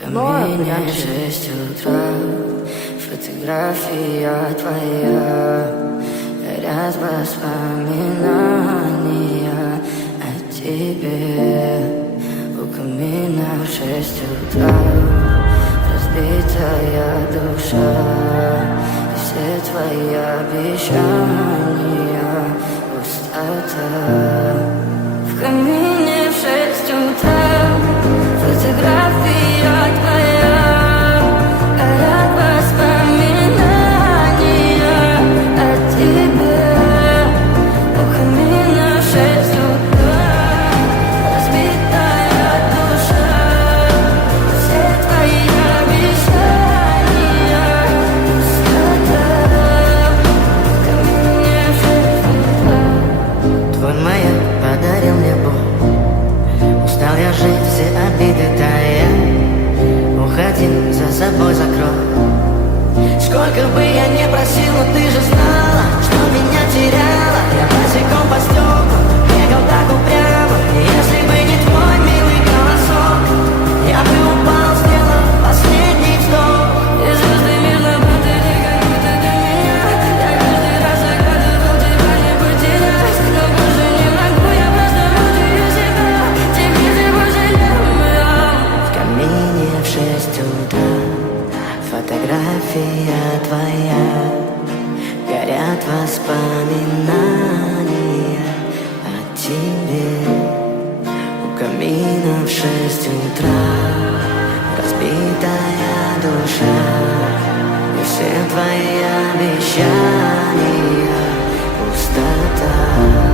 камине в 6 утра. Фотография твоя, горят воспоминания о тебе. У камина в 6 утра разбитая душа, и все твои обещания пустота. В камине в 6 утра фотография твоя, горят воспоминания о тебе. У камина в 6 утра разбитая душа, все твои обещания пустота. В камине в 6 утра. Твой маяк подарил мне боль, устал я жить, все обиды тая. Уходи, за собой закрой. Сколько бы я не просил, но ты же знала, что меня теряла. Я босиком по стеклу бегал так упрямо. И если бы не твой милый голосок, я бы упал, сделав последний вздох. И звезды мирно падали, как будто до меня. Я каждый раз загадывал тебя не потерять, но больше не могу, я просто мучаю себя. Теперь ты пожалел меня. В камине в 6 утра фотография твоя, горят воспоминания о тебе. У камина в 6 утра разбитая душа, и все твои обещания пустота.